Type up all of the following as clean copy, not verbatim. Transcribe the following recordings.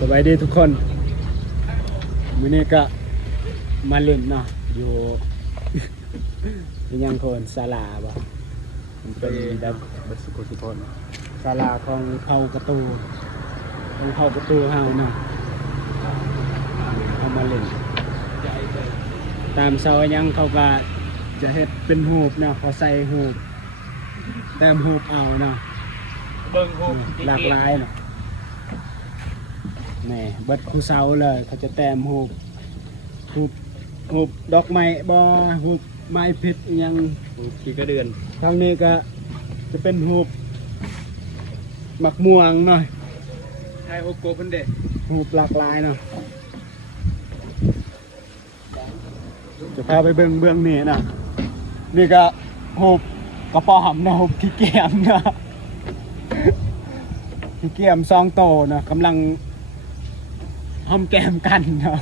สบายดีทุกคนมื้อนี้ก็มาเล่นเนาะอยู่ ยังคนศาลาบ่มันเป็นดับบัสกุสุพนศาลาของเฮาประตูของเฮาประตูเฮาเนาะเอามาเล่นตามเสายังเขาก็จะเฮ็ดเป็นหูปเนาะเขาใส่หูปแต้มหูปเอาเนาะเบิ่งหูหลากหลายเนาะนี่เบิดคูเสาเลยเขาจะแต้มหูบดอกไม้บ่หูบไม้พิษอีหยังกี่กระเดือนทางนี้ก็จะเป็นหูบหมักม่วงเนาะไทยโอโกเพิ่นเด้หูบหลากหลายเนาะจะพาไปเบื้องนี่นะนี่ก็หูบกระป๋อมนะหูบขี้เกียจนะขี้เกียจซองโตนะกำลังหอมแก้มกันเนาะ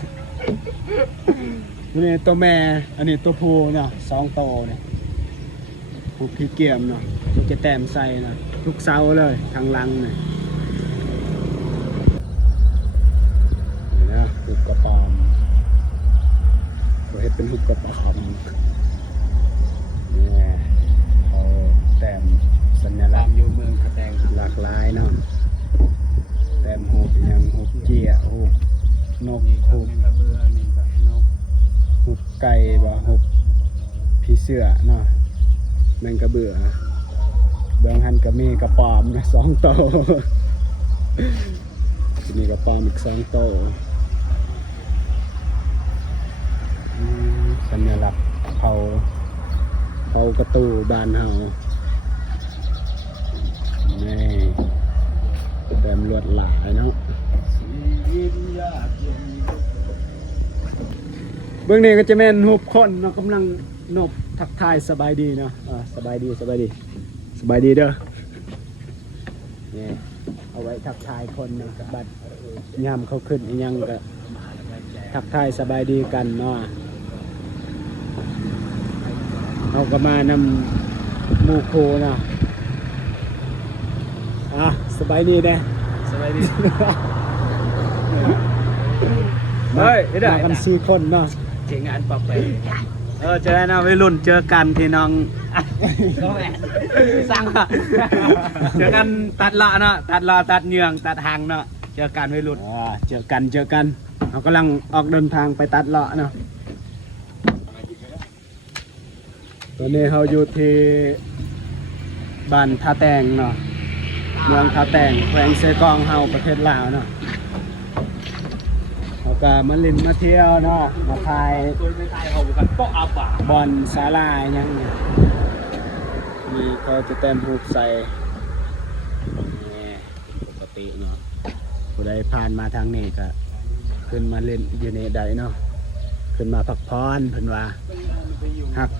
นี่ตัวแม่อันนี้ตัวผู้เนาะ2 โตเนี่ยหูบขี้เกียจเนาะจะแต้มใส่นะทุกเสาเลยทางลังเนี่ยนี่นะหูบกระป๋อมเฮ็ดเป็นหุบกระป๋อมนี่เขาแต้มสัญลักษณ์อยู่เมืองกระแตงหลากหลายเนาะแต้มหูบอย่างหูบเจี๊ยหูบนกหูบกระเบือมีแบบนกหูบไก่บ่หูบผีเสื้อเนาะแมงกระเบื่อเบื้องหันก็มีกระป๋อมนะ2 โตมีกระป๋อมอีก2 โตสัญลักษณ์เผากระตูบ้านเฮานี่เต็มลวดหลายเนาะเบื้องนี้ก็จะแม่นหุบคนเนาะกำลังนบทักทายสบายดีเนาะสบายดีเด้อนี่เอาไว้ทักทายคนนะบัดยามเขาขึ้นอีหยังก็ทักทายสบายดีกันเนาะเราก็มานำมูโคเนาะสบายดีแน่สบายดี เฮ้ยมากัน4 คนเนาะเจ๋งงานปรับไปเจอนะวัยรุ่นเจอกันที่น้องก็แม่สั่งเจอกันตัดละเนาะตัดเหยื่องตัดหางเนาะเจอกันวัยรุ่นเจอกันเรากำลังออกเดินทางไปตัดเลาะเนาะตอนนี้เราอยู่ที่บ้านท่าแตงเนาะเมืองท่าแตงแขวงเซกองเฮาประเทศลาวเนาะเราก็มาเล่นมาเที่ยวเนาะมาถ่ายบอลศาลาอย่างเงี้ยมีเขาจะเต็มรูปใส่นี่ปกติเนาะผู้ใดผ่านมาทางนี้ก็ขึ้นมาเล่นอยู่ในใดเนาะขึ้นมาพักผ่อนเพิ่นว่าหัก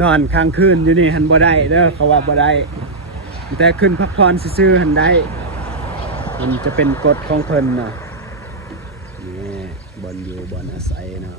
นอนค้างคืนอยู่นี่หันบ่ได้เด้อเขาว่าบ่ได้แต่ขึ้นพักผ่อนซื่อๆหันได้มันจะเป็นกฎของเพิ่นเนาะนี่บอลอยู่บอลอาศัยเนาะ